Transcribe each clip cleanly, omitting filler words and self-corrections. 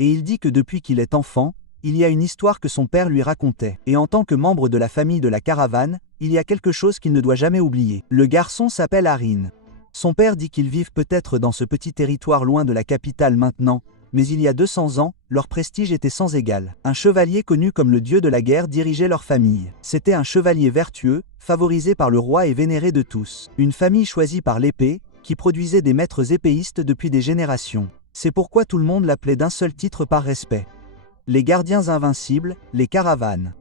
Et il dit que depuis qu'il est enfant, il y a une histoire que son père lui racontait. Et en tant que membre de la famille de la caravane, il y a quelque chose qu'il ne doit jamais oublier. Le garçon s'appelle Harin. Son père dit qu'ils vivent peut-être dans ce petit territoire loin de la capitale maintenant, mais il y a 200 ans, leur prestige était sans égal. Un chevalier connu comme le dieu de la guerre dirigeait leur famille. C'était un chevalier vertueux, favorisé par le roi et vénéré de tous. Une famille choisie par l'épée, qui produisait des maîtres épéistes depuis des générations. C'est pourquoi tout le monde l'appelait d'un seul titre par respect. Les gardiens invincibles, les caravanes.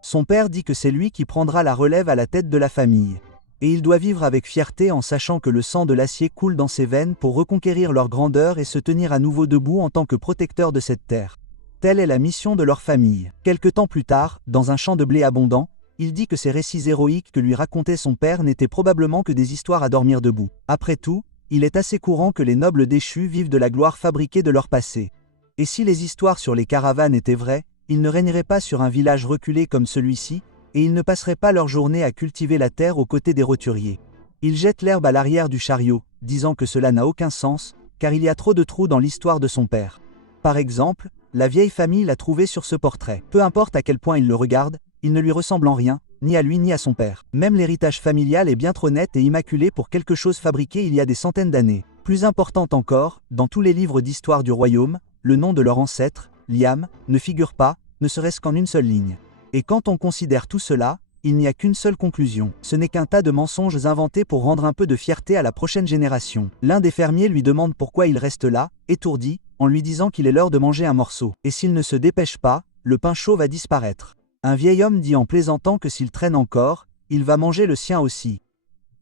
Son père dit que c'est lui qui prendra la relève à la tête de la famille. Et il doit vivre avec fierté en sachant que le sang de l'acier coule dans ses veines pour reconquérir leur grandeur et se tenir à nouveau debout en tant que protecteur de cette terre. Telle est la mission de leur famille. Quelque temps plus tard, dans un champ de blé abondant, il dit que ces récits héroïques que lui racontait son père n'étaient probablement que des histoires à dormir debout. Après tout, il est assez courant que les nobles déchus vivent de la gloire fabriquée de leur passé. Et si les histoires sur les caravanes étaient vraies, ils ne régneraient pas sur un village reculé comme celui-ci, et ils ne passeraient pas leur journée à cultiver la terre aux côtés des roturiers. Ils jettent l'herbe à l'arrière du chariot, disant que cela n'a aucun sens, car il y a trop de trous dans l'histoire de son père. Par exemple, la vieille famille l'a trouvé sur ce portrait. Peu importe à quel point il le regarde, il ne lui ressemble en rien, ni à lui ni à son père. Même l'héritage familial est bien trop net et immaculé pour quelque chose fabriqué il y a des centaines d'années. Plus importante encore, dans tous les livres d'histoire du royaume, le nom de leur ancêtre, Liam, ne figure pas, ne serait-ce qu'en une seule ligne. Et quand on considère tout cela, il n'y a qu'une seule conclusion. Ce n'est qu'un tas de mensonges inventés pour rendre un peu de fierté à la prochaine génération. L'un des fermiers lui demande pourquoi il reste là, étourdi, en lui disant qu'il est l'heure de manger un morceau. Et s'il ne se dépêche pas, le pain chaud va disparaître. Un vieil homme dit en plaisantant que s'il traîne encore, il va manger le sien aussi.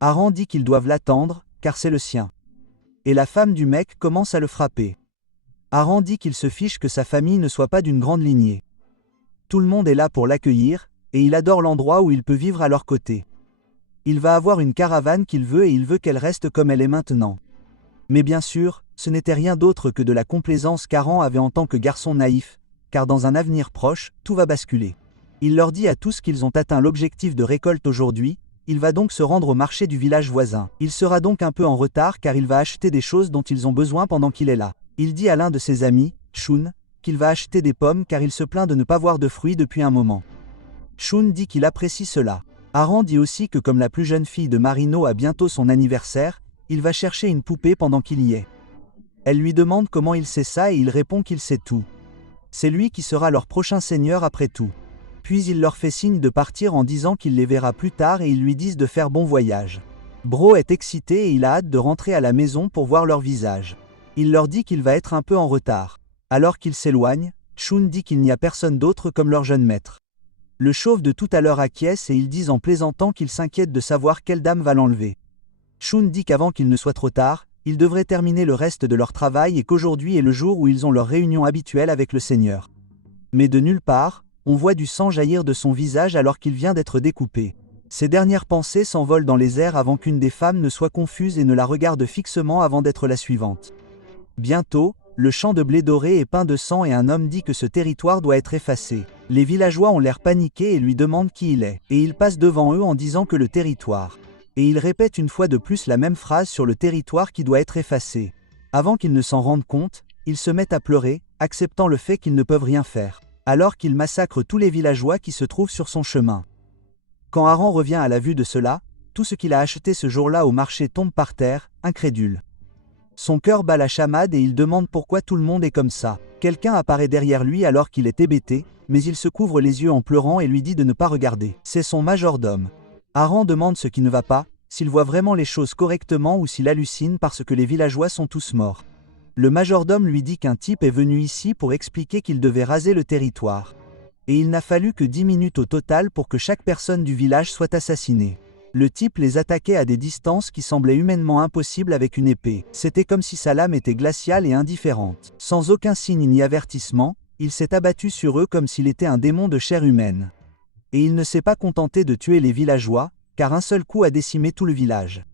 Haran dit qu'ils doivent l'attendre, car c'est le sien. Et la femme du mec commence à le frapper. Haran dit qu'il se fiche que sa famille ne soit pas d'une grande lignée. Tout le monde est là pour l'accueillir, et il adore l'endroit où il peut vivre à leur côté. Il va avoir une caravane qu'il veut et il veut qu'elle reste comme elle est maintenant. Mais bien sûr, ce n'était rien d'autre que de la complaisance qu'Haran avait en tant que garçon naïf, car dans un avenir proche, tout va basculer. Il leur dit à tous qu'ils ont atteint l'objectif de récolte aujourd'hui, il va donc se rendre au marché du village voisin. Il sera donc un peu en retard car il va acheter des choses dont ils ont besoin pendant qu'il est là. Il dit à l'un de ses amis, Shun, qu'il va acheter des pommes car il se plaint de ne pas voir de fruits depuis un moment. Shun dit qu'il apprécie cela. Haran dit aussi que comme la plus jeune fille de Marino a bientôt son anniversaire, il va chercher une poupée pendant qu'il y est. Elle lui demande comment il sait ça et il répond qu'il sait tout. C'est lui qui sera leur prochain seigneur après tout. Puis il leur fait signe de partir en disant qu'il les verra plus tard et ils lui disent de faire bon voyage. Bro est excité et il a hâte de rentrer à la maison pour voir leur visage. Il leur dit qu'il va être un peu en retard. Alors qu'il s'éloigne, Shun dit qu'il n'y a personne d'autre comme leur jeune maître. Le chauve de tout à l'heure acquiesce et ils disent en plaisantant qu'ils s'inquiètent de savoir quelle dame va l'enlever. Shun dit qu'avant qu'il ne soit trop tard, ils devraient terminer le reste de leur travail et qu'aujourd'hui est le jour où ils ont leur réunion habituelle avec le Seigneur. Mais de nulle part, on voit du sang jaillir de son visage alors qu'il vient d'être découpé. Ses dernières pensées s'envolent dans les airs avant qu'une des femmes ne soit confuse et ne la regarde fixement avant d'être la suivante. Bientôt, le champ de blé doré est peint de sang et un homme dit que ce territoire doit être effacé. Les villageois ont l'air paniqués et lui demandent qui il est. Et il passe devant eux en disant que le territoire. Et il répète une fois de plus la même phrase sur le territoire qui doit être effacé. Avant qu'ils ne s'en rendent compte, ils se mettent à pleurer, acceptant le fait qu'ils ne peuvent rien faire. Alors qu'il massacre tous les villageois qui se trouvent sur son chemin. Quand Haran revient à la vue de cela, tout ce qu'il a acheté ce jour-là au marché tombe par terre, incrédule. Son cœur bat la chamade et il demande pourquoi tout le monde est comme ça. Quelqu'un apparaît derrière lui alors qu'il est hébété, mais il se couvre les yeux en pleurant et lui dit de ne pas regarder. C'est son majordome. Haran demande ce qui ne va pas, s'il voit vraiment les choses correctement ou s'il hallucine parce que les villageois sont tous morts. Le majordome lui dit qu'un type est venu ici pour expliquer qu'il devait raser le territoire. Et il n'a fallu que 10 minutes au total pour que chaque personne du village soit assassinée. Le type les attaquait à des distances qui semblaient humainement impossibles avec une épée. C'était comme si sa lame était glaciale et indifférente. Sans aucun signe ni avertissement, il s'est abattu sur eux comme s'il était un démon de chair humaine. Et il ne s'est pas contenté de tuer les villageois, car un seul coup a décimé tout le village.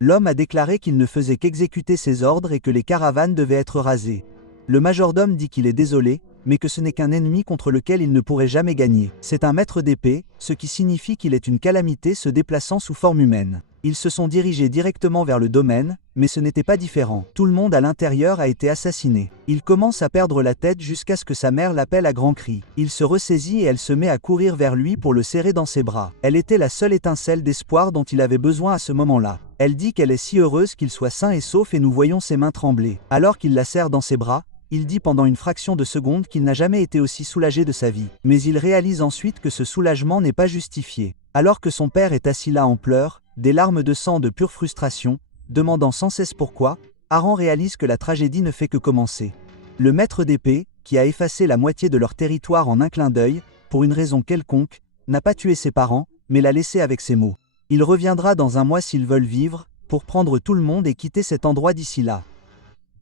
L'homme a déclaré qu'il ne faisait qu'exécuter ses ordres et que les caravanes devaient être rasées. Le majordome dit qu'il est désolé, mais que ce n'est qu'un ennemi contre lequel il ne pourrait jamais gagner. C'est un maître d'épée, ce qui signifie qu'il est une calamité se déplaçant sous forme humaine. Ils se sont dirigés directement vers le domaine, mais ce n'était pas différent. Tout le monde à l'intérieur a été assassiné. Il commence à perdre la tête jusqu'à ce que sa mère l'appelle à grands cris. Il se ressaisit et elle se met à courir vers lui pour le serrer dans ses bras. Elle était la seule étincelle d'espoir dont il avait besoin à ce moment-là. Elle dit qu'elle est si heureuse qu'il soit sain et sauf et nous voyons ses mains trembler. Alors qu'il la serre dans ses bras, il dit pendant une fraction de seconde qu'il n'a jamais été aussi soulagé de sa vie. Mais il réalise ensuite que ce soulagement n'est pas justifié. Alors que son père est assis là en pleurs, des larmes de sang de pure frustration, demandant sans cesse pourquoi, Aran réalise que la tragédie ne fait que commencer. Le maître d'épée, qui a effacé la moitié de leur territoire en un clin d'œil, pour une raison quelconque, n'a pas tué ses parents, mais l'a laissé avec ces mots. Il reviendra dans un mois s'ils veulent vivre, pour prendre tout le monde et quitter cet endroit d'ici là.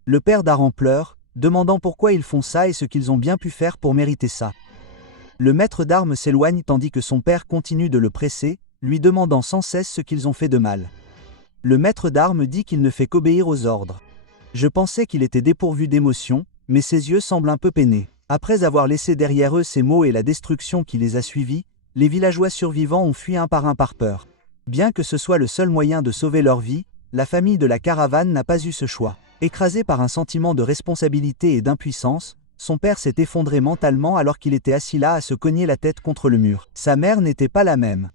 Le père d'Aran pleure, demandant pourquoi ils font ça et ce qu'ils ont bien pu faire pour mériter ça. Le maître d'armes s'éloigne tandis que son père continue de le presser, lui demandant sans cesse ce qu'ils ont fait de mal. Le maître d'armes dit qu'il ne fait qu'obéir aux ordres. Je pensais qu'il était dépourvu d'émotion, mais ses yeux semblent un peu peinés. Après avoir laissé derrière eux ces mots et la destruction qui les a suivis, les villageois survivants ont fui un par peur. Bien que ce soit le seul moyen de sauver leur vie, la famille de la caravane n'a pas eu ce choix. Écrasé par un sentiment de responsabilité et d'impuissance, son père s'est effondré mentalement alors qu'il était assis là à se cogner la tête contre le mur. Sa mère n'était pas la même.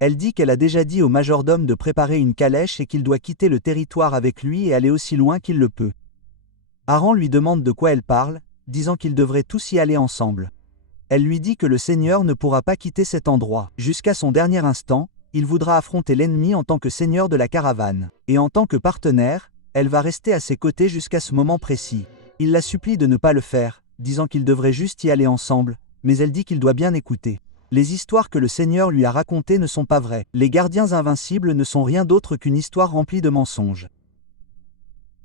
Elle dit qu'elle a déjà dit au majordome de préparer une calèche et qu'il doit quitter le territoire avec lui et aller aussi loin qu'il le peut. Aran lui demande de quoi elle parle, disant qu'ils devraient tous y aller ensemble. Elle lui dit que le Seigneur ne pourra pas quitter cet endroit. Jusqu'à son dernier instant, il voudra affronter l'ennemi en tant que seigneur de la caravane. Et en tant que partenaire, elle va rester à ses côtés jusqu'à ce moment précis. Il la supplie de ne pas le faire, disant qu'ils devraient juste y aller ensemble, mais elle dit qu'il doit bien écouter. Les histoires que le Seigneur lui a racontées ne sont pas vraies. Les gardiens invincibles ne sont rien d'autre qu'une histoire remplie de mensonges.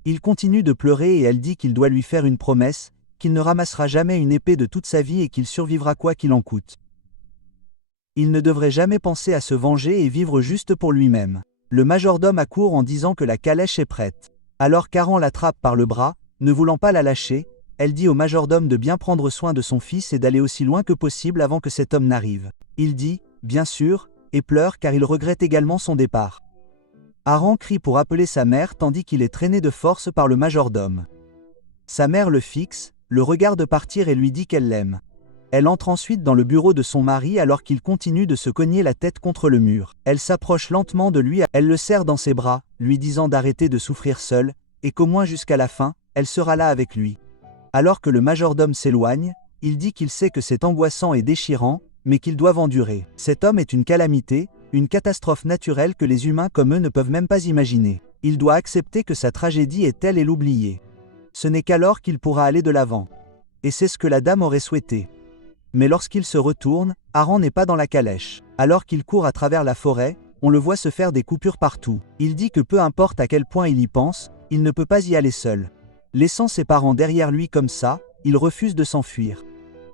Il continue de pleurer et elle dit qu'il doit lui faire une promesse, qu'il ne ramassera jamais une épée de toute sa vie et qu'il survivra quoi qu'il en coûte. Il ne devrait jamais penser à se venger et vivre juste pour lui-même. Le majordome accourt en disant que la calèche est prête. Alors qu'Aran l'attrape par le bras, ne voulant pas la lâcher, elle dit au majordome de bien prendre soin de son fils et d'aller aussi loin que possible avant que cet homme n'arrive. Il dit, bien sûr, et pleure car il regrette également son départ. Aran crie pour appeler sa mère tandis qu'il est traîné de force par le majordome. Sa mère le fixe, le regarde partir et lui dit qu'elle l'aime. Elle entre ensuite dans le bureau de son mari alors qu'il continue de se cogner la tête contre le mur. Elle s'approche lentement de lui, elle le serre dans ses bras, lui disant d'arrêter de souffrir seul, et qu'au moins jusqu'à la fin, elle sera là avec lui. Alors que le majordome s'éloigne, il dit qu'il sait que c'est angoissant et déchirant, mais qu'ils doivent endurer. Cet homme est une calamité, une catastrophe naturelle que les humains comme eux ne peuvent même pas imaginer. Il doit accepter que sa tragédie est telle et l'oublier. Ce n'est qu'alors qu'il pourra aller de l'avant. Et c'est ce que la dame aurait souhaité. Mais lorsqu'il se retourne, Aran n'est pas dans la calèche. Alors qu'il court à travers la forêt, on le voit se faire des coupures partout. Il dit que peu importe à quel point il y pense, il ne peut pas y aller seul. Laissant ses parents derrière lui comme ça, il refuse de s'enfuir.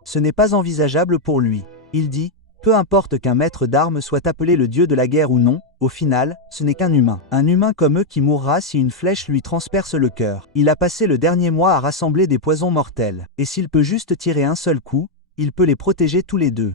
Ce n'est pas envisageable pour lui. Il dit, peu importe qu'un maître d'armes soit appelé le dieu de la guerre ou non, au final, ce n'est qu'un humain. Un humain comme eux qui mourra si une flèche lui transperce le cœur. Il a passé le dernier mois à rassembler des poisons mortels. Et s'il peut juste tirer un seul coup, il peut les protéger tous les deux.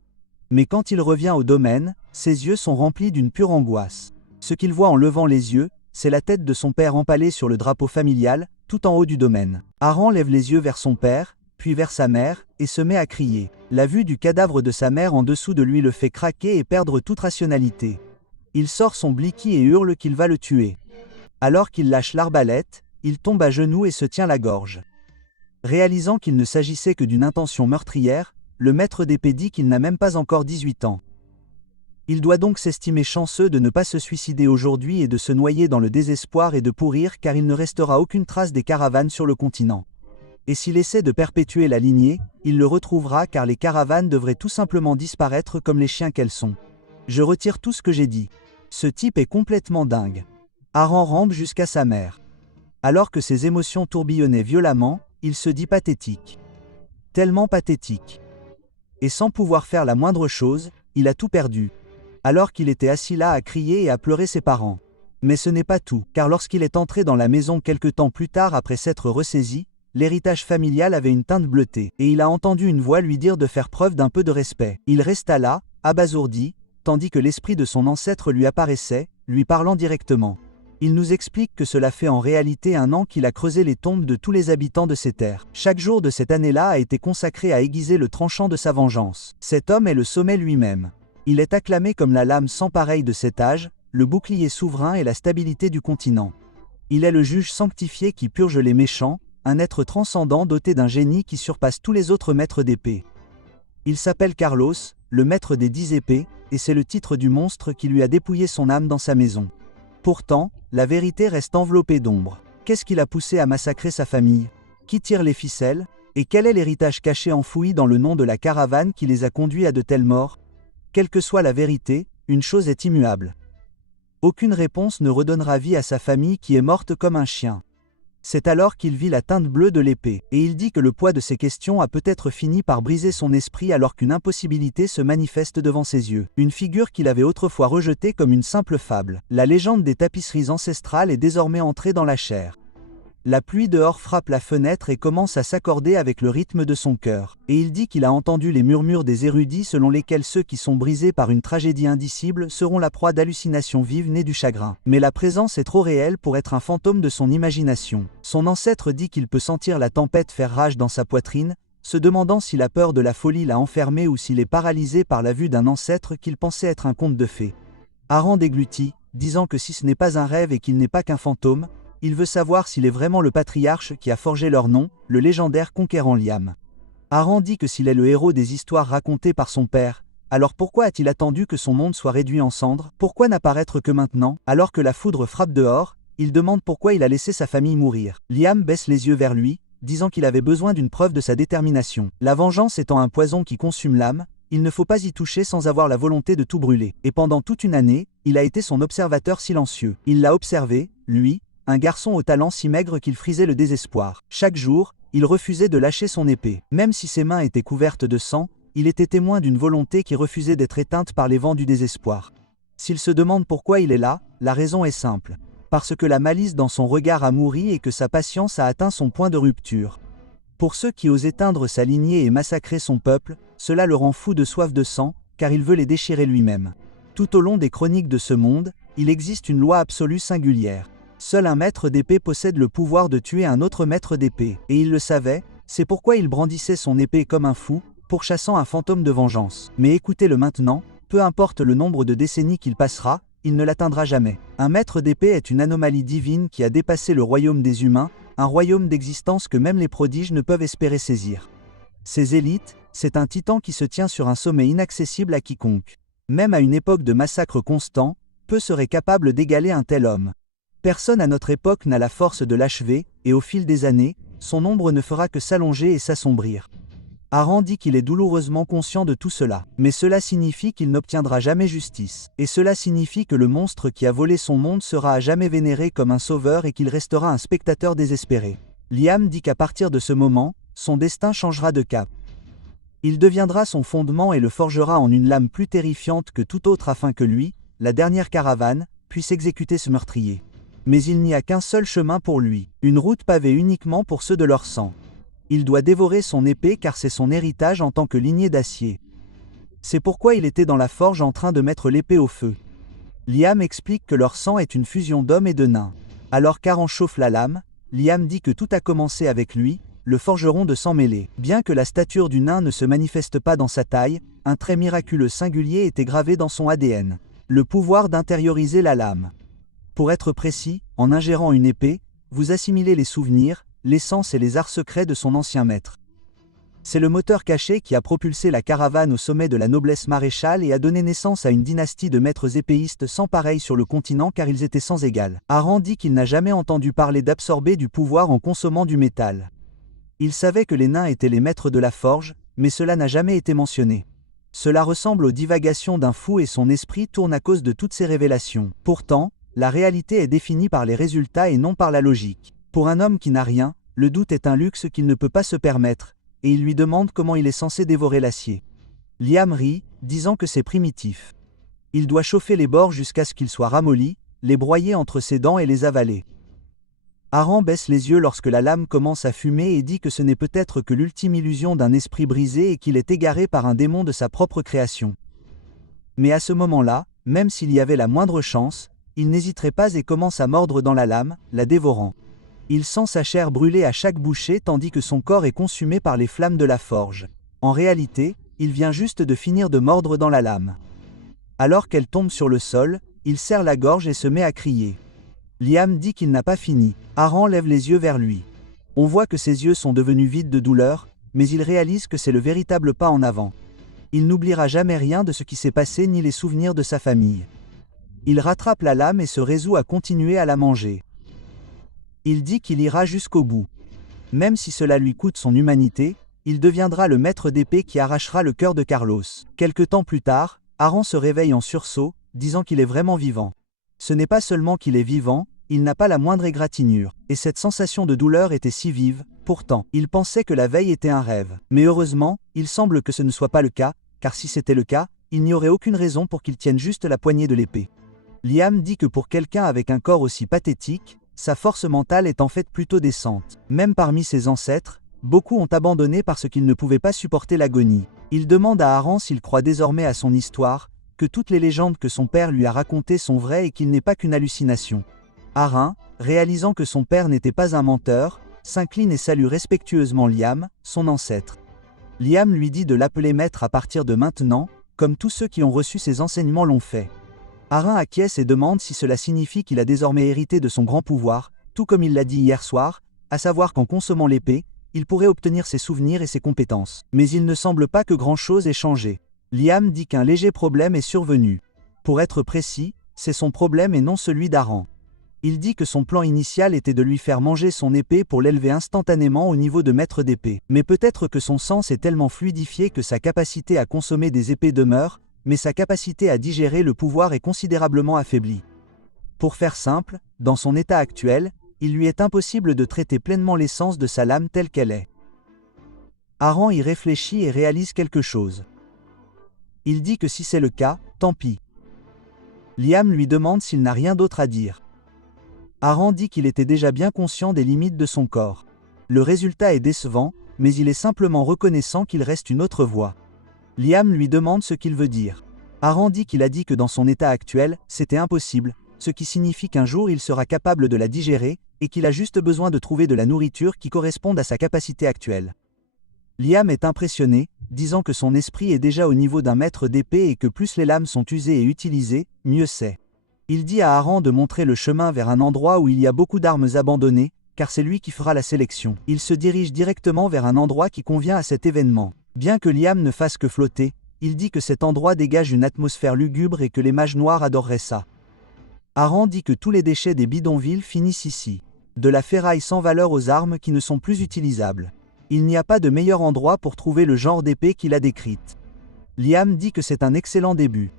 Mais quand il revient au domaine, ses yeux sont remplis d'une pure angoisse. Ce qu'il voit en levant les yeux, c'est la tête de son père empalée sur le drapeau familial, tout en haut du domaine. Aran lève les yeux vers son père, puis vers sa mère, et se met à crier. La vue du cadavre de sa mère en dessous de lui le fait craquer et perdre toute rationalité. Il sort son bliki et hurle qu'il va le tuer. Alors qu'il lâche l'arbalète, il tombe à genoux et se tient la gorge. Réalisant qu'il ne s'agissait que d'une intention meurtrière, le maître d'épée dit qu'il n'a même pas encore 18 ans. Il doit donc s'estimer chanceux de ne pas se suicider aujourd'hui et de se noyer dans le désespoir et de pourrir car il ne restera aucune trace des caravanes sur le continent. Et s'il essaie de perpétuer la lignée, il le retrouvera car les caravanes devraient tout simplement disparaître comme les chiens qu'elles sont. Je retire tout ce que j'ai dit. Ce type est complètement dingue. Aran rampe jusqu'à sa mère. Alors que ses émotions tourbillonnaient violemment, il se dit pathétique. Tellement pathétique. Et sans pouvoir faire la moindre chose, il a tout perdu. Alors qu'il était assis là à crier et à pleurer ses parents. Mais ce n'est pas tout, car lorsqu'il est entré dans la maison quelque temps plus tard après s'être ressaisi, l'héritage familial avait une teinte bleutée, et il a entendu une voix lui dire de faire preuve d'un peu de respect. Il resta là, abasourdi, tandis que l'esprit de son ancêtre lui apparaissait, lui parlant directement. Il nous explique que cela fait en réalité 1 an qu'il a creusé les tombes de tous les habitants de ces terres. Chaque jour de cette année-là a été consacré à aiguiser le tranchant de sa vengeance. Cet homme est le sommet lui-même. Il est acclamé comme la lame sans pareille de cet âge, le bouclier souverain et la stabilité du continent. Il est le juge sanctifié qui purge les méchants, un être transcendant doté d'un génie qui surpasse tous les autres maîtres d'épée. Il s'appelle Carlos, le maître des 10 épées, et c'est le titre du monstre qui lui a dépouillé son âme dans sa maison. Pourtant, la vérité reste enveloppée d'ombre. Qu'est-ce qui l'a poussé à massacrer sa famille? Qui tire les ficelles? Et quel est l'héritage caché enfoui dans le nom de la caravane qui les a conduits à de telles morts? Quelle que soit la vérité, une chose est immuable. Aucune réponse ne redonnera vie à sa famille qui est morte comme un chien. C'est alors qu'il vit la teinte bleue de l'épée, et il dit que le poids de ces questions a peut-être fini par briser son esprit alors qu'une impossibilité se manifeste devant ses yeux. Une figure qu'il avait autrefois rejetée comme une simple fable. La légende des tapisseries ancestrales est désormais entrée dans la chair. La pluie dehors frappe la fenêtre et commence à s'accorder avec le rythme de son cœur. Et il dit qu'il a entendu les murmures des érudits selon lesquels ceux qui sont brisés par une tragédie indicible seront la proie d'hallucinations vives nées du chagrin. Mais la présence est trop réelle pour être un fantôme de son imagination. Son ancêtre dit qu'il peut sentir la tempête faire rage dans sa poitrine, se demandant si la peur de la folie l'a enfermé ou s'il est paralysé par la vue d'un ancêtre qu'il pensait être un conte de fées. Aran déglutit, disant que si ce n'est pas un rêve et qu'il n'est pas qu'un fantôme, il veut savoir s'il est vraiment le patriarche qui a forgé leur nom, le légendaire conquérant Liam. Aran dit que s'il est le héros des histoires racontées par son père, alors pourquoi a-t-il attendu que son monde soit réduit en cendres? Pourquoi n'apparaître que maintenant, alors que la foudre frappe dehors? Il demande pourquoi il a laissé sa famille mourir. Liam baisse les yeux vers lui, disant qu'il avait besoin d'une preuve de sa détermination. La vengeance étant un poison qui consume l'âme, il ne faut pas y toucher sans avoir la volonté de tout brûler. Et pendant toute une année, il a été son observateur silencieux. Il l'a observé, lui, un garçon au talent si maigre qu'il frisait le désespoir. Chaque jour, il refusait de lâcher son épée. Même si ses mains étaient couvertes de sang, il était témoin d'une volonté qui refusait d'être éteinte par les vents du désespoir. S'il se demande pourquoi il est là, la raison est simple. Parce que la malice dans son regard a mouru et que sa patience a atteint son point de rupture. Pour ceux qui osent éteindre sa lignée et massacrer son peuple, cela le rend fou de soif de sang, car il veut les déchirer lui-même. Tout au long des chroniques de ce monde, il existe une loi absolue singulière. Seul un maître d'épée possède le pouvoir de tuer un autre maître d'épée, et il le savait, c'est pourquoi il brandissait son épée comme un fou, pourchassant un fantôme de vengeance. Mais écoutez-le maintenant, peu importe le nombre de décennies qu'il passera, il ne l'atteindra jamais. Un maître d'épée est une anomalie divine qui a dépassé le royaume des humains, un royaume d'existence que même les prodiges ne peuvent espérer saisir. Ces élites, c'est un titan qui se tient sur un sommet inaccessible à quiconque. Même à une époque de massacres constants, peu seraient capables d'égaler un tel homme. Personne à notre époque n'a la force de l'achever, et au fil des années, son ombre ne fera que s'allonger et s'assombrir. Aran dit qu'il est douloureusement conscient de tout cela, mais cela signifie qu'il n'obtiendra jamais justice, et cela signifie que le monstre qui a volé son monde sera à jamais vénéré comme un sauveur et qu'il restera un spectateur désespéré. Liam dit qu'à partir de ce moment, son destin changera de cap. Il deviendra son fondement et le forgera en une lame plus terrifiante que tout autre afin que lui, la dernière caravane, puisse exécuter ce meurtrier. Mais il n'y a qu'un seul chemin pour lui, une route pavée uniquement pour ceux de leur sang. Il doit dévorer son épée car c'est son héritage en tant que lignée d'acier. C'est pourquoi il était dans la forge en train de mettre l'épée au feu. Liam explique que leur sang est une fusion d'hommes et de nains. Alors qu'Aran chauffe la lame, Liam dit que tout a commencé avec lui, le forgeron de sang mêlé. Bien que la stature du nain ne se manifeste pas dans sa taille, un trait miraculeux singulier était gravé dans son ADN. Le pouvoir d'intérioriser la lame. Pour être précis, en ingérant une épée, vous assimilez les souvenirs, l'essence et les arts secrets de son ancien maître. C'est le moteur caché qui a propulsé la caravane au sommet de la noblesse maréchale et a donné naissance à une dynastie de maîtres épéistes sans pareil sur le continent car ils étaient sans égal. Aran dit qu'il n'a jamais entendu parler d'absorber du pouvoir en consommant du métal. Il savait que les nains étaient les maîtres de la forge, mais cela n'a jamais été mentionné. Cela ressemble aux divagations d'un fou et son esprit tourne à cause de toutes ces révélations. Pourtant, la réalité est définie par les résultats et non par la logique. Pour un homme qui n'a rien, le doute est un luxe qu'il ne peut pas se permettre, et il lui demande comment il est censé dévorer l'acier. Liam rit, disant que c'est primitif. Il doit chauffer les bords jusqu'à ce qu'ils soient ramollis, les broyer entre ses dents et les avaler. Aran baisse les yeux lorsque la lame commence à fumer et dit que ce n'est peut-être que l'ultime illusion d'un esprit brisé et qu'il est égaré par un démon de sa propre création. Mais à ce moment-là, même s'il y avait la moindre chance, il n'hésiterait pas et commence à mordre dans la lame, la dévorant. Il sent sa chair brûler à chaque bouchée tandis que son corps est consumé par les flammes de la forge. En réalité, il vient juste de finir de mordre dans la lame. Alors qu'elle tombe sur le sol, il serre la gorge et se met à crier. Liam dit qu'il n'a pas fini. Aaron lève les yeux vers lui. On voit que ses yeux sont devenus vides de douleur, mais il réalise que c'est le véritable pas en avant. Il n'oubliera jamais rien de ce qui s'est passé ni les souvenirs de sa famille. Il rattrape la lame et se résout à continuer à la manger. Il dit qu'il ira jusqu'au bout. Même si cela lui coûte son humanité, il deviendra le maître d'épée qui arrachera le cœur de Carlos. Quelque temps plus tard, Aaron se réveille en sursaut, disant qu'il est vraiment vivant. Ce n'est pas seulement qu'il est vivant, il n'a pas la moindre égratignure, et cette sensation de douleur était si vive, pourtant, il pensait que la veille était un rêve. Mais heureusement, il semble que ce ne soit pas le cas, car si c'était le cas, il n'y aurait aucune raison pour qu'il tienne juste la poignée de l'épée. Liam dit que pour quelqu'un avec un corps aussi pathétique, sa force mentale est en fait plutôt décente. Même parmi ses ancêtres, beaucoup ont abandonné parce qu'ils ne pouvaient pas supporter l'agonie. Il demande à Aaron s'il croit désormais à son histoire, que toutes les légendes que son père lui a racontées sont vraies et qu'il n'est pas qu'une hallucination. Aaron, réalisant que son père n'était pas un menteur, s'incline et salue respectueusement Liam, son ancêtre. Liam lui dit de l'appeler maître à partir de maintenant, comme tous ceux qui ont reçu ses enseignements l'ont fait. Aaron acquiesce et demande si cela signifie qu'il a désormais hérité de son grand pouvoir, tout comme il l'a dit hier soir, à savoir qu'en consommant l'épée, il pourrait obtenir ses souvenirs et ses compétences. Mais il ne semble pas que grand-chose ait changé. Liam dit qu'un léger problème est survenu. Pour être précis, c'est son problème et non celui d'Aaron. Il dit que son plan initial était de lui faire manger son épée pour l'élever instantanément au niveau de maître d'épée. Mais peut-être que son sang s'est tellement fluidifié que sa capacité à consommer des épées demeure, mais sa capacité à digérer le pouvoir est considérablement affaiblie. Pour faire simple, dans son état actuel, il lui est impossible de traiter pleinement l'essence de sa lame telle qu'elle est. Aaron y réfléchit et réalise quelque chose. Il dit que si c'est le cas, tant pis. Liam lui demande s'il n'a rien d'autre à dire. Aaron dit qu'il était déjà bien conscient des limites de son corps. Le résultat est décevant, mais il est simplement reconnaissant qu'il reste une autre voie. Liam lui demande ce qu'il veut dire. Aaron dit qu'il a dit que dans son état actuel, c'était impossible, ce qui signifie qu'un jour il sera capable de la digérer, et qu'il a juste besoin de trouver de la nourriture qui corresponde à sa capacité actuelle. Liam est impressionné, disant que son esprit est déjà au niveau d'un maître d'épée et que plus les lames sont usées et utilisées, mieux c'est. Il dit à Aaron de montrer le chemin vers un endroit où il y a beaucoup d'armes abandonnées, car c'est lui qui fera la sélection. Il se dirige directement vers un endroit qui convient à cet événement. Bien que Liam ne fasse que flotter, il dit que cet endroit dégage une atmosphère lugubre et que les mages noirs adoreraient ça. Aaron dit que tous les déchets des bidonvilles finissent ici. De la ferraille sans valeur aux armes qui ne sont plus utilisables. Il n'y a pas de meilleur endroit pour trouver le genre d'épée qu'il a décrite. Liam dit que c'est un excellent début.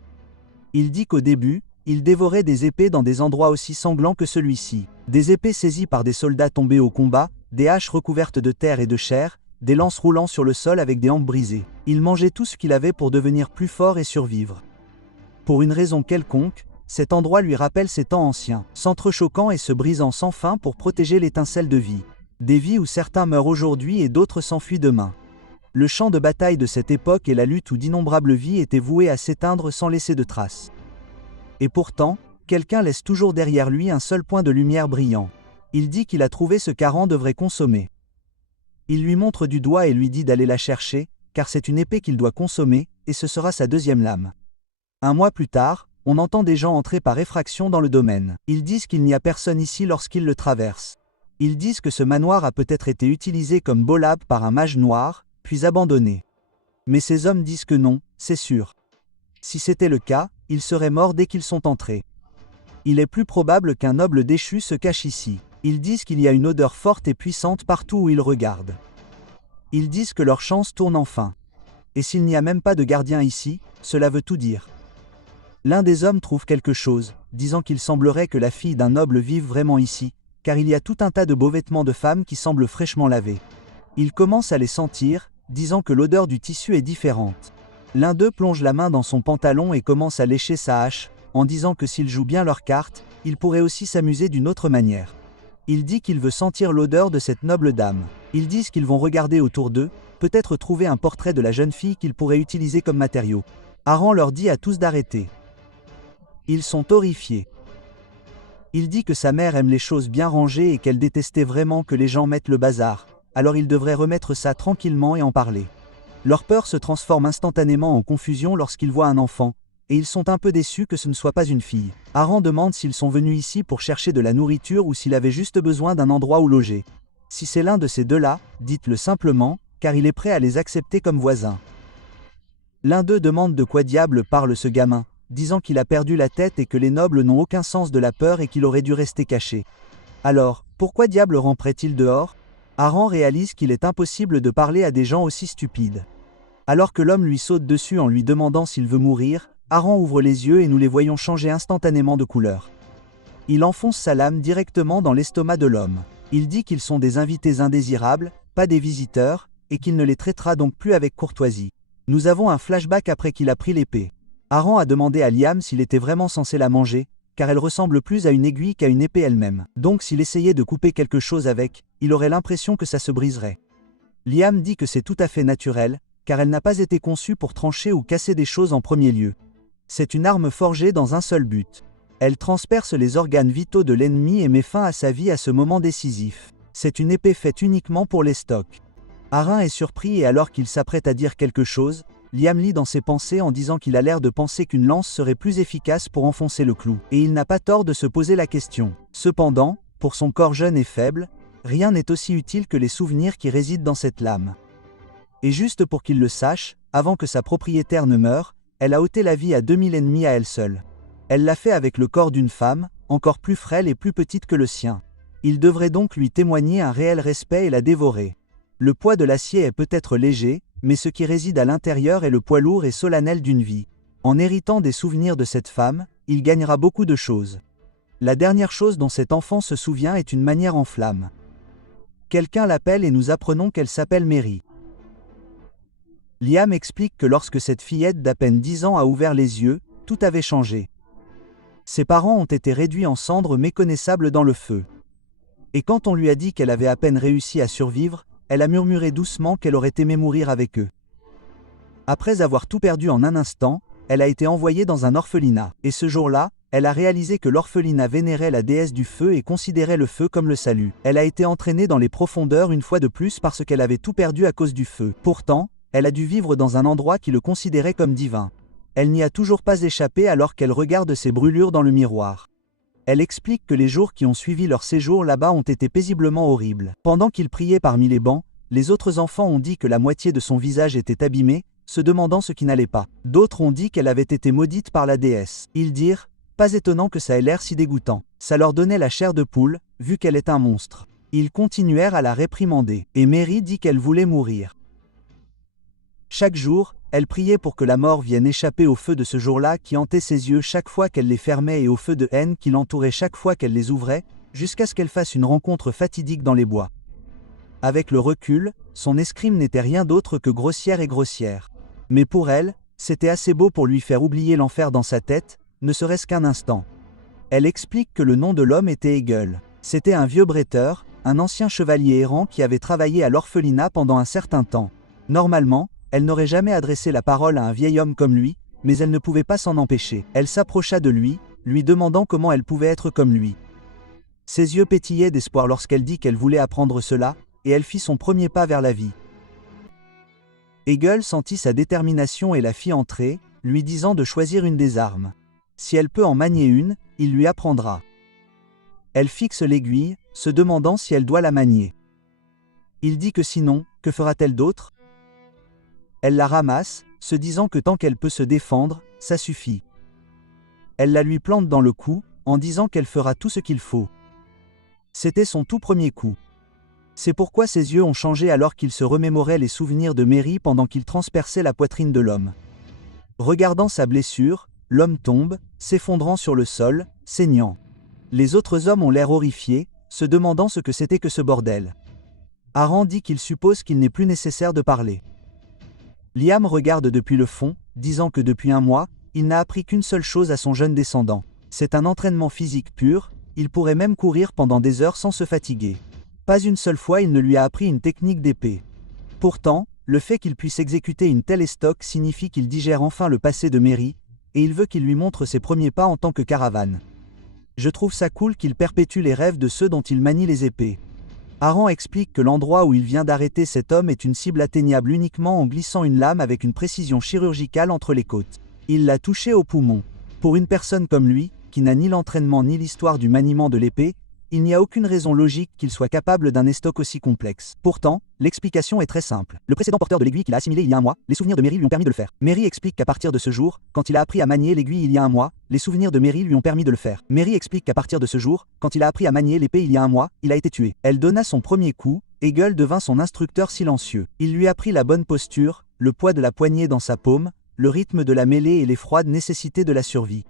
Il dit qu'au début, il dévorait des épées dans des endroits aussi sanglants que celui-ci. Des épées saisies par des soldats tombés au combat, des haches recouvertes de terre et de chair, des lances roulant sur le sol avec des hampes brisées. Il mangeait tout ce qu'il avait pour devenir plus fort et survivre. Pour une raison quelconque, cet endroit lui rappelle ces temps anciens, s'entrechoquant et se brisant sans fin pour protéger l'étincelle de vie. Des vies où certains meurent aujourd'hui et d'autres s'enfuient demain. Le champ de bataille de cette époque et la lutte où d'innombrables vies étaient vouées à s'éteindre sans laisser de traces. Et pourtant, quelqu'un laisse toujours derrière lui un seul point de lumière brillant. Il dit qu'il a trouvé ce qu'Aaron devrait consommer. Il lui montre du doigt et lui dit d'aller la chercher, car c'est une épée qu'il doit consommer, et ce sera sa deuxième lame. Un mois plus tard, on entend des gens entrer par effraction dans le domaine. Ils disent qu'il n'y a personne ici lorsqu'ils le traversent. Ils disent que ce manoir a peut-être été utilisé comme bolab par un mage noir, puis abandonné. Mais ces hommes disent que non, c'est sûr. Si c'était le cas, ils seraient morts dès qu'ils sont entrés. Il est plus probable qu'un noble déchu se cache ici. Ils disent qu'il y a une odeur forte et puissante partout où ils regardent. Ils disent que leur chance tourne enfin. Et s'il n'y a même pas de gardien ici, cela veut tout dire. L'un des hommes trouve quelque chose, disant qu'il semblerait que la fille d'un noble vive vraiment ici, car il y a tout un tas de beaux vêtements de femmes qui semblent fraîchement lavés. Il commence à les sentir, disant que l'odeur du tissu est différente. L'un d'eux plonge la main dans son pantalon et commence à lécher sa hache, en disant que s'ils jouent bien leurs cartes, ils pourraient aussi s'amuser d'une autre manière. Il dit qu'il veut sentir l'odeur de cette noble dame. Ils disent qu'ils vont regarder autour d'eux, peut-être trouver un portrait de la jeune fille qu'ils pourraient utiliser comme matériau. Aaron leur dit à tous d'arrêter. Ils sont horrifiés. Il dit que sa mère aime les choses bien rangées et qu'elle détestait vraiment que les gens mettent le bazar, alors il devrait remettre ça tranquillement et en parler. Leur peur se transforme instantanément en confusion lorsqu'ils voient un enfant, et ils sont un peu déçus que ce ne soit pas une fille. Aran demande s'ils sont venus ici pour chercher de la nourriture ou s'il avait juste besoin d'un endroit où loger. Si c'est l'un de ces deux-là, dites-le simplement, car il est prêt à les accepter comme voisins. L'un d'eux demande de quoi diable parle ce gamin, disant qu'il a perdu la tête et que les nobles n'ont aucun sens de la peur et qu'il aurait dû rester caché. Alors, pourquoi diable ramperait-il dehors? Aran réalise qu'il est impossible de parler à des gens aussi stupides. Alors que l'homme lui saute dessus en lui demandant s'il veut mourir, Aran ouvre les yeux et nous les voyons changer instantanément de couleur. Il enfonce sa lame directement dans l'estomac de l'homme. Il dit qu'ils sont des invités indésirables, pas des visiteurs, et qu'il ne les traitera donc plus avec courtoisie. Nous avons un flashback après qu'il a pris l'épée. Aran a demandé à Liam s'il était vraiment censé la manger, car elle ressemble plus à une aiguille qu'à une épée elle-même. Donc s'il essayait de couper quelque chose avec, il aurait l'impression que ça se briserait. Liam dit que c'est tout à fait naturel, car elle n'a pas été conçue pour trancher ou casser des choses en premier lieu. C'est une arme forgée dans un seul but. Elle transperce les organes vitaux de l'ennemi et met fin à sa vie à ce moment décisif. C'est une épée faite uniquement pour les stocks. Aran est surpris et alors qu'il s'apprête à dire quelque chose, Liam lit dans ses pensées en disant qu'il a l'air de penser qu'une lance serait plus efficace pour enfoncer le clou. Et il n'a pas tort de se poser la question. Cependant, pour son corps jeune et faible, rien n'est aussi utile que les souvenirs qui résident dans cette lame. Et juste pour qu'il le sache, avant que sa propriétaire ne meure, elle a ôté la vie à 2000 ennemis à elle seule. Elle l'a fait avec le corps d'une femme, encore plus frêle et plus petite que le sien. Il devrait donc lui témoigner un réel respect et la dévorer. Le poids de l'acier est peut-être léger, mais ce qui réside à l'intérieur est le poids lourd et solennel d'une vie. En héritant des souvenirs de cette femme, il gagnera beaucoup de choses. La dernière chose dont cet enfant se souvient est une manière en flamme. Quelqu'un l'appelle et nous apprenons qu'elle s'appelle Mary. Liam explique que lorsque cette fillette d'à peine 10 ans a ouvert les yeux, tout avait changé. Ses parents ont été réduits en cendres méconnaissables dans le feu. Et quand on lui a dit qu'elle avait à peine réussi à survivre, elle a murmuré doucement qu'elle aurait aimé mourir avec eux. Après avoir tout perdu en un instant, elle a été envoyée dans un orphelinat. Et ce jour-là, elle a réalisé que l'orphelinat vénérait la déesse du feu et considérait le feu comme le salut. Elle a été entraînée dans les profondeurs une fois de plus parce qu'elle avait tout perdu à cause du feu. Pourtant, elle a dû vivre dans un endroit qui le considérait comme divin. Elle n'y a toujours pas échappé alors qu'elle regarde ses brûlures dans le miroir. Elle explique que les jours qui ont suivi leur séjour là-bas ont été paisiblement horribles. Pendant qu'il priait parmi les bancs, les autres enfants ont dit que la moitié de son visage était abîmée, se demandant ce qui n'allait pas. D'autres ont dit qu'elle avait été maudite par la déesse. Ils dirent, pas étonnant que ça ait l'air si dégoûtant. Ça leur donnait la chair de poule, vu qu'elle est un monstre. Ils continuèrent à la réprimander, et Mary dit qu'elle voulait mourir. Chaque jour, elle priait pour que la mort vienne échapper au feu de ce jour-là qui hantait ses yeux chaque fois qu'elle les fermait et au feu de haine qui l'entourait chaque fois qu'elle les ouvrait, jusqu'à ce qu'elle fasse une rencontre fatidique dans les bois. Avec le recul, son escrime n'était rien d'autre que grossière et grossière. Mais pour elle, c'était assez beau pour lui faire oublier l'enfer dans sa tête, ne serait-ce qu'un instant. Elle explique que le nom de l'homme était Egel. C'était un vieux bretteur, un ancien chevalier errant qui avait travaillé à l'orphelinat pendant un certain temps. Normalement, elle n'aurait jamais adressé la parole à un vieil homme comme lui, mais elle ne pouvait pas s'en empêcher. Elle s'approcha de lui, lui demandant comment elle pouvait être comme lui. Ses yeux pétillaient d'espoir lorsqu'elle dit qu'elle voulait apprendre cela, et elle fit son premier pas vers la vie. Egel sentit sa détermination et la fit entrer, lui disant de choisir une des armes. Si elle peut en manier une, il lui apprendra. Elle fixe l'aiguille, se demandant si elle doit la manier. Il dit que sinon, que fera-t-elle d'autre ? Elle la ramasse, se disant que tant qu'elle peut se défendre, ça suffit. Elle la lui plante dans le cou, en disant qu'elle fera tout ce qu'il faut. C'était son tout premier coup. C'est pourquoi ses yeux ont changé alors qu'il se remémorait les souvenirs de Mary pendant qu'il transperçait la poitrine de l'homme. Regardant sa blessure, l'homme tombe, s'effondrant sur le sol, saignant. Les autres hommes ont l'air horrifiés, se demandant ce que c'était que ce bordel. Aran dit qu'il suppose qu'il n'est plus nécessaire de parler. Liam regarde depuis le fond, disant que depuis un mois, il n'a appris qu'une seule chose à son jeune descendant. C'est un entraînement physique pur, il pourrait même courir pendant des heures sans se fatiguer. Pas une seule fois il ne lui a appris une technique d'épée. Pourtant, le fait qu'il puisse exécuter une telle estoc signifie qu'il digère enfin le passé de Mary, et il veut qu'il lui montre ses premiers pas en tant que caravane. Je trouve ça cool qu'il perpétue les rêves de ceux dont il manie les épées. Aran explique que l'endroit où il vient d'arrêter cet homme est une cible atteignable uniquement en glissant une lame avec une précision chirurgicale entre les côtes. Il l'a touché au poumon. Pour une personne comme lui, qui n'a ni l'entraînement ni l'histoire du maniement de l'épée, il n'y a aucune raison logique qu'il soit capable d'un estoc aussi complexe. Pourtant, l'explication est très simple. Le précédent porteur de l'aiguille qu'il a assimilé il y a un mois, les souvenirs de Mary lui ont permis de le faire. Mary explique qu'à partir de ce jour, quand il a appris à manier l'aiguille il y a un mois, les souvenirs de Mary lui ont permis de le faire. Mary explique qu'à partir de ce jour, quand il a appris à manier l'épée il y a un mois, il a été tué. Elle donna son premier coup, Hegel devint son instructeur silencieux. Il lui apprit la bonne posture, le poids de la poignée dans sa paume, le rythme de la mêlée et les froides nécessités de la survie.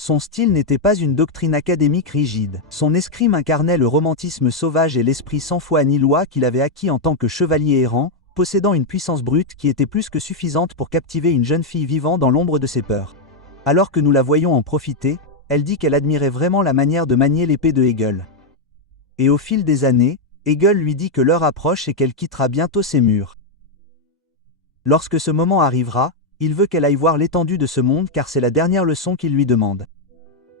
Son style n'était pas une doctrine académique rigide. Son escrime incarnait le romantisme sauvage et l'esprit sans foi ni loi qu'il avait acquis en tant que chevalier errant, possédant une puissance brute qui était plus que suffisante pour captiver une jeune fille vivant dans l'ombre de ses peurs. Alors que nous la voyons en profiter, elle dit qu'elle admirait vraiment la manière de manier l'épée de Hegel. Et au fil des années, Hegel lui dit que l'heure approche et qu'elle quittera bientôt ces murs. Lorsque ce moment arrivera, il veut qu'elle aille voir l'étendue de ce monde car c'est la dernière leçon qu'il lui demande.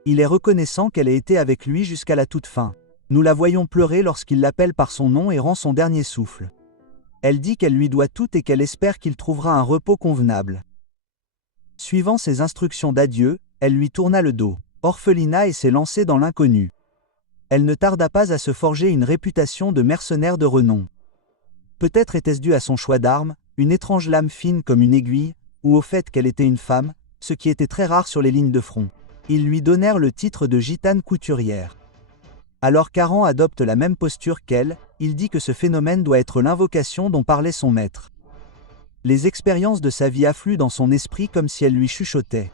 Il est reconnaissant qu'elle ait été avec lui jusqu'à la toute fin. Nous la voyons pleurer lorsqu'il l'appelle par son nom et rend son dernier souffle. Elle dit qu'elle lui doit tout et qu'elle espère qu'il trouvera un repos convenable. Suivant ses instructions d'adieu, elle lui tourna le dos. Orphelinat et s'est lancée dans l'inconnu. Elle ne tarda pas à se forger une réputation de mercenaire de renom. Peut-être était-ce dû à son choix d'armes, une étrange lame fine comme une aiguille, ou au fait qu'elle était une femme, ce qui était très rare sur les lignes de front. Ils lui donnèrent le titre de gitane couturière. Alors qu'Aran adopte la même posture qu'elle, il dit que ce phénomène doit être l'invocation dont parlait son maître. Les expériences de sa vie affluent dans son esprit comme si elles lui chuchotaient.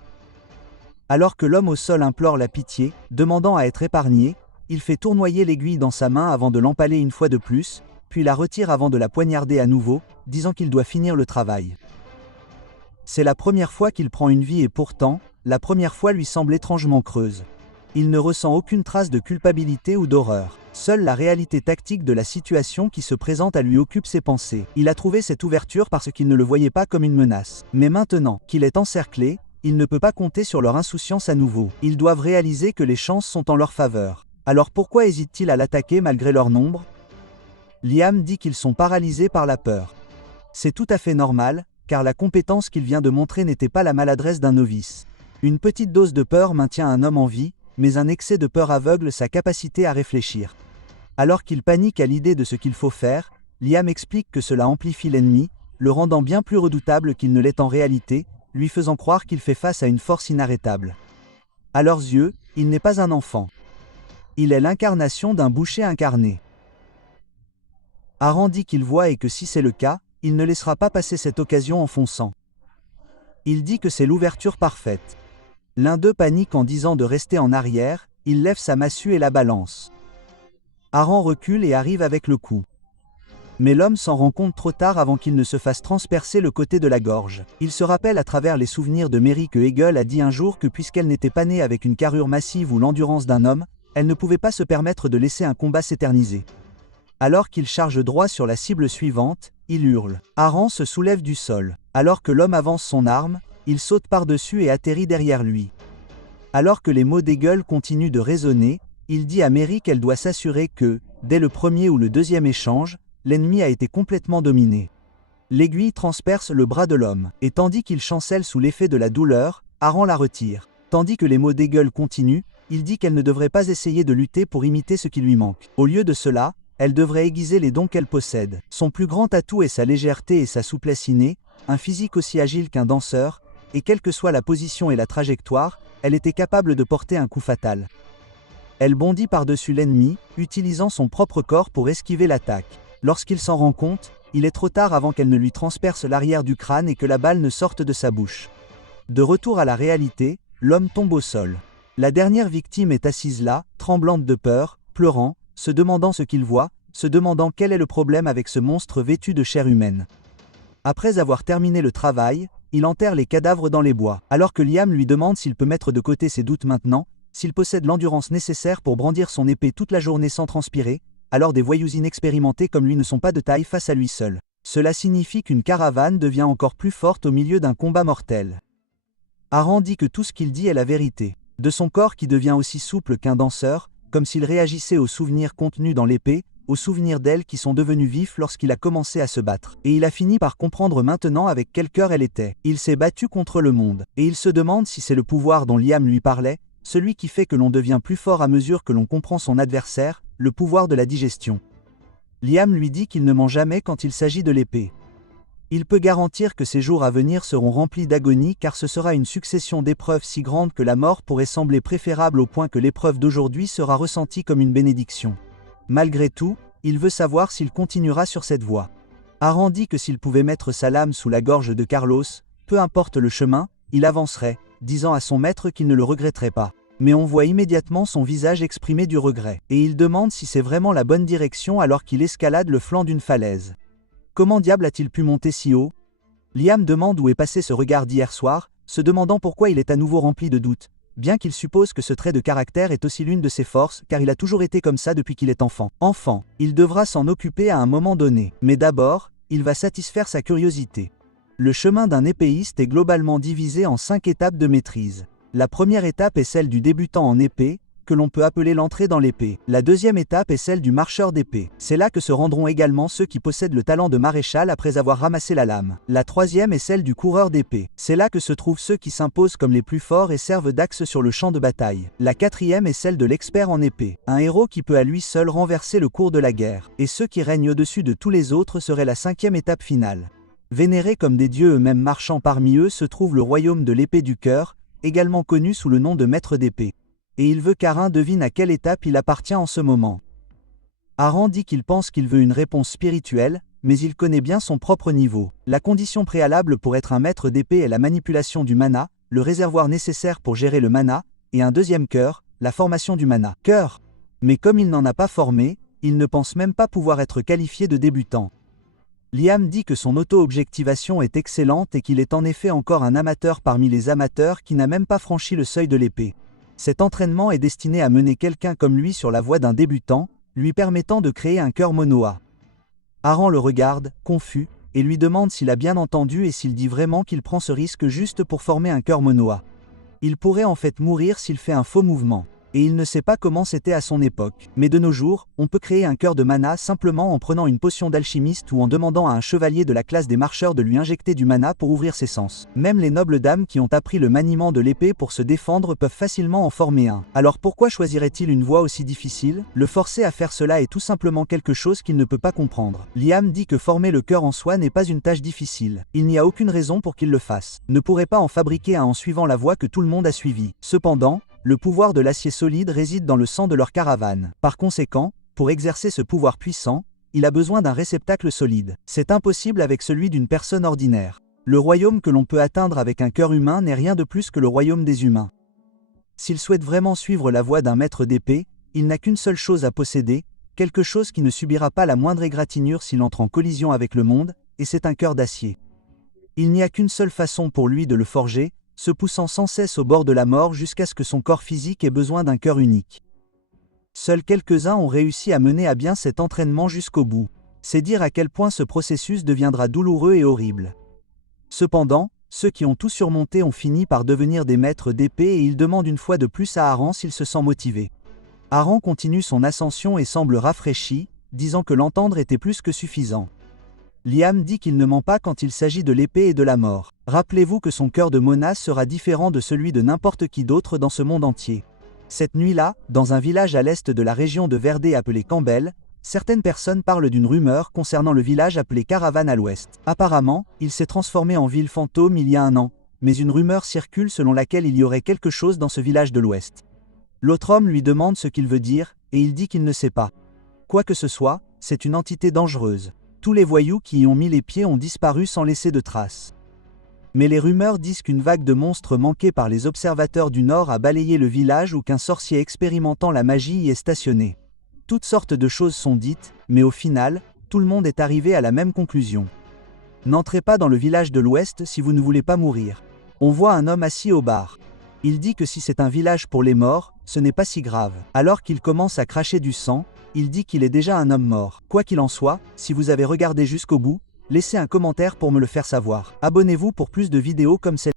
Alors que l'homme au sol implore la pitié, demandant à être épargné, il fait tournoyer l'aiguille dans sa main avant de l'empaler une fois de plus, puis la retire avant de la poignarder à nouveau, disant qu'il doit finir le travail. C'est la première fois qu'il prend une vie et pourtant, la première fois lui semble étrangement creuse. Il ne ressent aucune trace de culpabilité ou d'horreur. Seule la réalité tactique de la situation qui se présente à lui occupe ses pensées. Il a trouvé cette ouverture parce qu'il ne le voyait pas comme une menace. Mais maintenant qu'il est encerclé, il ne peut pas compter sur leur insouciance à nouveau. Ils doivent réaliser que les chances sont en leur faveur. Alors pourquoi hésitent-ils à l'attaquer malgré leur nombre? Liam dit qu'ils sont paralysés par la peur. C'est tout à fait normal, car la compétence qu'il vient de montrer n'était pas la maladresse d'un novice. Une petite dose de peur maintient un homme en vie, mais un excès de peur aveugle sa capacité à réfléchir. Alors qu'il panique à l'idée de ce qu'il faut faire, Liam explique que cela amplifie l'ennemi, le rendant bien plus redoutable qu'il ne l'est en réalité, lui faisant croire qu'il fait face à une force inarrêtable. À leurs yeux, il n'est pas un enfant. Il est l'incarnation d'un boucher incarné. Aran dit qu'il voit et que si c'est le cas, il ne laissera pas passer cette occasion en fonçant. Il dit que c'est l'ouverture parfaite. L'un d'eux panique en disant de rester en arrière, il lève sa massue et la balance. Aran recule et arrive avec le coup. Mais l'homme s'en rend compte trop tard avant qu'il ne se fasse transpercer le côté de la gorge. Il se rappelle à travers les souvenirs de Mary que Hegel a dit un jour que puisqu'elle n'était pas née avec une carrure massive ou l'endurance d'un homme, elle ne pouvait pas se permettre de laisser un combat s'éterniser. Alors qu'il charge droit sur la cible suivante, il hurle. Aran se soulève du sol. Alors que l'homme avance son arme, il saute par-dessus et atterrit derrière lui. Alors que les mots d'Hegel continuent de résonner, il dit à Mary qu'elle doit s'assurer que, dès le premier ou le deuxième échange, l'ennemi a été complètement dominé. L'aiguille transperce le bras de l'homme, et tandis qu'il chancelle sous l'effet de la douleur, Aran la retire. Tandis que les mots d'Hegel continuent, il dit qu'elle ne devrait pas essayer de lutter pour imiter ce qui lui manque. Au lieu de cela, elle devrait aiguiser les dons qu'elle possède. Son plus grand atout est sa légèreté et sa souplesse innée, un physique aussi agile qu'un danseur, et quelle que soit la position et la trajectoire, elle était capable de porter un coup fatal. Elle bondit par-dessus l'ennemi, utilisant son propre corps pour esquiver l'attaque. Lorsqu'il s'en rend compte, il est trop tard avant qu'elle ne lui transperce l'arrière du crâne et que la balle ne sorte de sa bouche. De retour à la réalité, l'homme tombe au sol. La dernière victime est assise là, tremblante de peur, pleurant, se demandant ce qu'il voit, se demandant quel est le problème avec ce monstre vêtu de chair humaine. Après avoir terminé le travail, il enterre les cadavres dans les bois. Alors que Liam lui demande s'il peut mettre de côté ses doutes maintenant, s'il possède l'endurance nécessaire pour brandir son épée toute la journée sans transpirer, alors des voyous inexpérimentés comme lui ne sont pas de taille face à lui seul. Cela signifie qu'une caravane devient encore plus forte au milieu d'un combat mortel. Aran dit que tout ce qu'il dit est la vérité. de son corps qui devient aussi souple qu'un danseur, comme s'il réagissait aux souvenirs contenus dans l'épée, aux souvenirs d'elle qui sont devenus vifs lorsqu'il a commencé à se battre. Et il a fini par comprendre maintenant avec quel cœur elle était. Il s'est battu contre le monde, et il se demande si c'est le pouvoir dont Liam lui parlait, celui qui fait que l'on devient plus fort à mesure que l'on comprend son adversaire, le pouvoir de la digestion. Liam lui dit qu'il ne ment jamais quand il s'agit de l'épée. Il peut garantir que ses jours à venir seront remplis d'agonie car ce sera une succession d'épreuves si grandes que la mort pourrait sembler préférable au point que l'épreuve d'aujourd'hui sera ressentie comme une bénédiction. Malgré tout, il veut savoir s'il continuera sur cette voie. Aran dit que s'il pouvait mettre sa lame sous la gorge de Carlos, peu importe le chemin, il avancerait, disant à son maître qu'il ne le regretterait pas. Mais on voit immédiatement son visage exprimer du regret, et il demande si c'est vraiment la bonne direction alors qu'il escalade le flanc d'une falaise. Comment diable a-t-il pu monter si haut? Liam demande où est passé ce regard d'hier soir, se demandant pourquoi il est à nouveau rempli de doutes, bien qu'il suppose que ce trait de caractère est aussi l'une de ses forces car il a toujours été comme ça depuis qu'il est enfant. Enfant, il devra s'en occuper à un moment donné, mais d'abord, il va satisfaire sa curiosité. Le chemin d'un épéiste est globalement divisé en 5 étapes de maîtrise. La première étape est celle du débutant en épée, que l'on peut appeler l'entrée dans l'épée. La deuxième étape est celle du marcheur d'épée. C'est là que se rendront également ceux qui possèdent le talent de maréchal après avoir ramassé la lame. La troisième est celle du coureur d'épée. C'est là que se trouvent ceux qui s'imposent comme les plus forts et servent d'axe sur le champ de bataille. La quatrième est celle de l'expert en épée. Un héros qui peut à lui seul renverser le cours de la guerre. Et ceux qui règnent au-dessus de tous les autres seraient la cinquième étape finale. Vénérés comme des dieux eux-mêmes marchant parmi eux se trouve le royaume de l'épée du cœur, également connu sous le nom de maître d'épée. Et il veut qu'Arin devine à quelle étape il appartient en ce moment. Aran dit qu'il pense qu'il veut une réponse spirituelle, mais il connaît bien son propre niveau. La condition préalable pour être un maître d'épée est la manipulation du mana, le réservoir nécessaire pour gérer le mana, et un deuxième cœur, la formation du mana. Cœur. Mais comme il n'en a pas formé, il ne pense même pas pouvoir être qualifié de débutant. Liam dit que son auto-objectivation est excellente et qu'il est en effet encore un amateur parmi les amateurs qui n'a même pas franchi le seuil de l'épée. Cet entraînement est destiné à mener quelqu'un comme lui sur la voie d'un débutant, lui permettant de créer un cœur monoa. Aran le regarde, confus, et lui demande s'il a bien entendu et s'il dit vraiment qu'il prend ce risque juste pour former un cœur monoa. Il pourrait en fait mourir s'il fait un faux mouvement. Et il ne sait pas comment c'était à son époque. Mais de nos jours, on peut créer un cœur de mana simplement en prenant une potion d'alchimiste ou en demandant à un chevalier de la classe des marcheurs de lui injecter du mana pour ouvrir ses sens. Même les nobles dames qui ont appris le maniement de l'épée pour se défendre peuvent facilement en former un. Alors pourquoi choisirait-il une voie aussi difficile? Le forcer à faire cela est tout simplement quelque chose qu'il ne peut pas comprendre. Liam dit que former le cœur en soi n'est pas une tâche difficile. Il n'y a aucune raison pour qu'il le fasse. Ne pourrait pas en fabriquer un en suivant la voie que tout le monde a suivie. Cependant, le pouvoir de l'acier solide réside dans le sang de leur caravane. Par conséquent, pour exercer ce pouvoir puissant, il a besoin d'un réceptacle solide. C'est impossible avec celui d'une personne ordinaire. Le royaume que l'on peut atteindre avec un cœur humain n'est rien de plus que le royaume des humains. S'il souhaite vraiment suivre la voie d'un maître d'épée, il n'a qu'une seule chose à posséder, quelque chose qui ne subira pas la moindre égratignure s'il entre en collision avec le monde, et c'est un cœur d'acier. Il n'y a qu'une seule façon pour lui de le forger, se poussant sans cesse au bord de la mort jusqu'à ce que son corps physique ait besoin d'un cœur unique. Seuls quelques-uns ont réussi à mener à bien cet entraînement jusqu'au bout. C'est dire à quel point ce processus deviendra douloureux et horrible. Cependant, ceux qui ont tout surmonté ont fini par devenir des maîtres d'épée et ils demandent une fois de plus à Aran s'il se sent motivé. Aran continue son ascension et semble rafraîchi, disant que l'entendre était plus que suffisant. Liam dit qu'il ne ment pas quand il s'agit de l'épée et de la mort. Rappelez-vous que son cœur de Mona sera différent de celui de n'importe qui d'autre dans ce monde entier. Cette nuit-là, dans un village à l'est de la région de Verdé appelé Campbell, certaines personnes parlent d'une rumeur concernant le village appelé Caravan à l'ouest. Apparemment, il s'est transformé en ville fantôme il y a un an, mais une rumeur circule selon laquelle il y aurait quelque chose dans ce village de l'ouest. L'autre homme lui demande ce qu'il veut dire, et il dit qu'il ne sait pas. Quoi que ce soit, c'est une entité dangereuse. Tous les voyous qui y ont mis les pieds ont disparu sans laisser de traces. Mais les rumeurs disent qu'une vague de monstres manqués par les observateurs du Nord a balayé le village ou qu'un sorcier expérimentant la magie y est stationné. Toutes sortes de choses sont dites, mais au final, tout le monde est arrivé à la même conclusion. N'entrez pas dans le village de l'Ouest si vous ne voulez pas mourir. On voit un homme assis au bar. Il dit que si c'est un village pour les morts, ce n'est pas si grave. Alors qu'il commence à cracher du sang, il dit qu'il est déjà un homme mort. Quoi qu'il en soit, si vous avez regardé jusqu'au bout, laissez un commentaire pour me le faire savoir. Abonnez-vous pour plus de vidéos comme celle-ci.